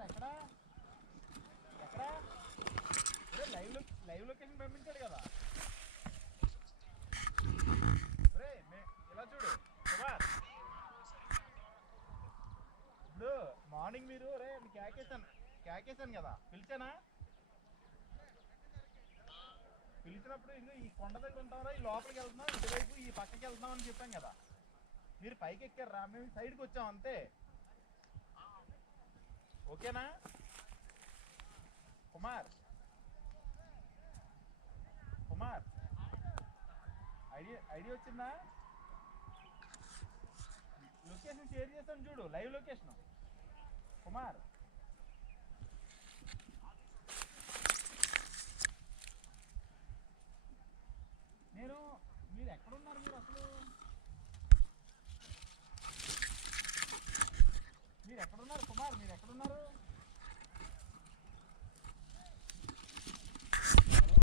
Sir ఎక్కడ? ఎక్కడ? Live live location పంపించాడు కదా. ఒరే ఇలా చూడు కుమార్ ఇప్పుడు మార్నింగ్ మీరు రే క్యాకేసాను క్యాకేసాను కదా పిలిచానా? పిలిచినప్పుడు ఇంకా ఈ కొండ దగ్గర ఉంటారా ఈ లోపలికి వెళ్తున్నాం ఇటువైపు ఈ పక్కకి వెళ్తున్నాం అని చెప్పాం కదా. మీరు పైకి ఎక్కారా మేము సైడ్కి వచ్చాం అంతే. ఓకేనా? కుమార్. కుమార్. ఐడియా ఐడియా వచ్చిందా? లొకేషన్ షేర్ చేస్తాను చూడు లైవ్ లొకేషన్. కుమార్. నేను మీరు ఎక్కడున్నారు మీరు అసలు? మీరు ఎక్కడున్నారు కుమార్ మీరు ఎక్కడున్నారు